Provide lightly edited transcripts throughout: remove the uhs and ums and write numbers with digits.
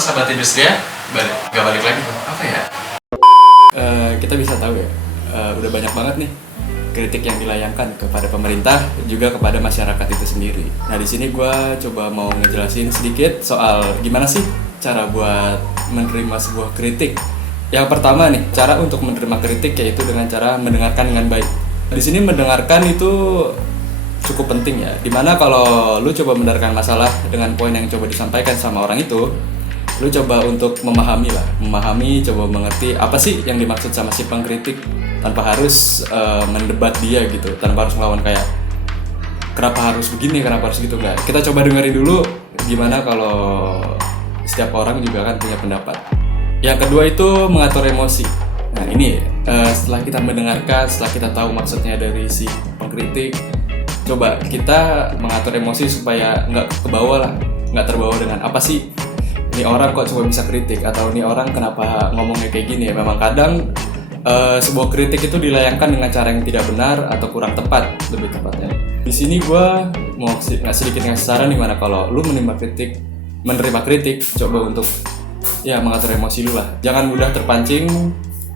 sahabat industri ya, gak balik lagi tuh. Apa ya? Kita bisa tahu ya, udah banyak banget nih kritik yang dilayangkan kepada pemerintah juga kepada masyarakat itu sendiri. Nah di sini gue coba mau ngejelasin sedikit soal gimana sih cara buat menerima sebuah kritik. Yang pertama nih, cara untuk menerima kritik yaitu dengan cara mendengarkan dengan baik. Di sini mendengarkan itu cukup penting ya. Dimana kalau lu coba mendengarkan masalah dengan poin yang coba disampaikan sama orang itu, lu coba untuk memahami, coba mengerti apa sih yang dimaksud sama si pengkritik tanpa harus mendebat dia gitu, tanpa harus melawan kayak kenapa harus begini, kenapa harus gitu, enggak. Kita coba dengerin dulu gimana kalau setiap orang juga kan punya pendapat. Yang kedua itu mengatur emosi. Nah ini setelah kita mendengarkan, setelah kita tahu maksudnya dari si pengkritik, coba kita mengatur emosi supaya nggak terbawa dengan apa sih ini orang kok cuma bisa kritik, atau ini orang kenapa ngomongnya kayak gini ya. Memang kadang sebuah kritik itu dilayangkan dengan cara yang tidak benar atau kurang tepat, lebih tepatnya. Di sini gue mau sedikit ngasih saran dimana kalau lu menerima kritik, coba untuk ya mengatur emosi lu lah. Jangan mudah terpancing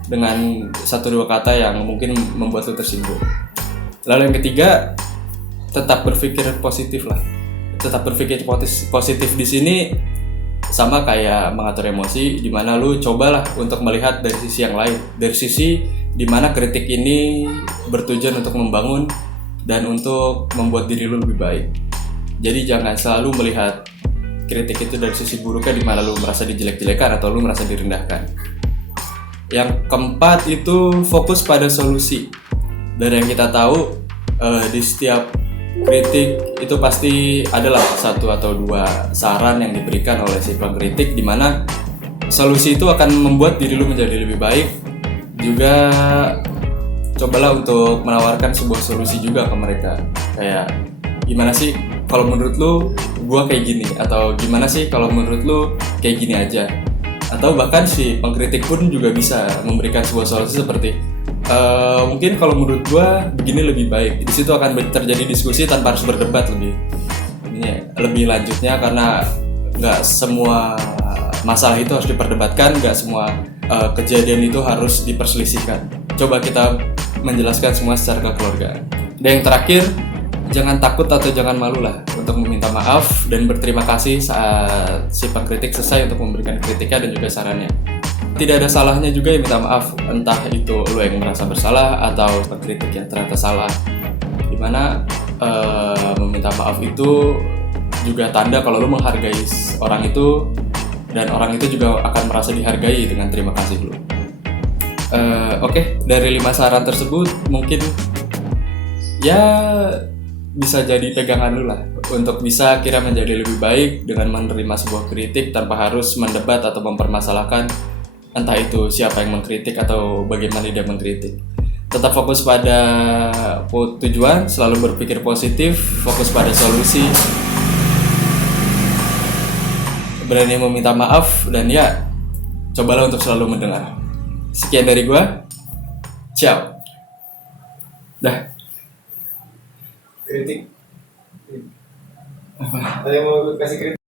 dengan 1-2 kata yang mungkin membuat lu tersinggung. Lalu yang ketiga, tetap berpikir positif lah. Tetap berpikir positif di sini sama kayak mengatur emosi, dimana lu cobalah untuk melihat dari sisi yang lain, dari sisi dimana kritik ini bertujuan untuk membangun dan untuk membuat diri lu lebih baik. Jadi jangan selalu melihat kritik itu dari sisi buruknya, dimana lu merasa dijelek-jelekan atau lu merasa direndahkan. Yang keempat itu fokus pada solusi. Dari yang kita tahu di setiap kritik itu pasti adalah 1 atau 2 saran yang diberikan oleh si pengkritik, di mana solusi itu akan membuat diri lu menjadi lebih baik. Juga cobalah untuk menawarkan sebuah solusi juga ke mereka. Kayak gimana sih kalau menurut lu gua kayak gini, atau gimana sih kalau menurut lu kayak gini aja. Atau bahkan si pengkritik pun juga bisa memberikan sebuah solusi seperti mungkin kalau menurut gua begini lebih baik. Di situ akan terjadi diskusi tanpa harus berdebat lebih lanjutnya, karena nggak semua masalah itu harus diperdebatkan, nggak semua kejadian itu harus diperselisihkan. Coba kita menjelaskan semua secara kekeluargaan. Dan yang terakhir, jangan takut atau jangan malu lah untuk meminta maaf dan berterima kasih saat si pengkritik selesai untuk memberikan kritiknya dan juga sarannya. Tidak ada salahnya juga ya minta maaf, entah itu lo yang merasa bersalah atau pengkritik yang ternyata salah. Dimana meminta maaf itu juga tanda kalau lo menghargai orang itu, dan orang itu juga akan merasa dihargai dengan terima kasih lo. Oke, dari 5 saran tersebut mungkin ya bisa jadi pegangan lu lah untuk bisa kira menjadi lebih baik dengan menerima sebuah kritik tanpa harus mendebat atau mempermasalahkan entah itu siapa yang mengkritik atau bagaimana dia mengkritik. Tetap fokus pada tujuan, selalu berpikir positif, fokus pada solusi, berani meminta maaf, dan ya cobalah untuk selalu mendengar. Sekian dari gua, ciao. Dah. Kritik. Ada yang mau kasih kritik?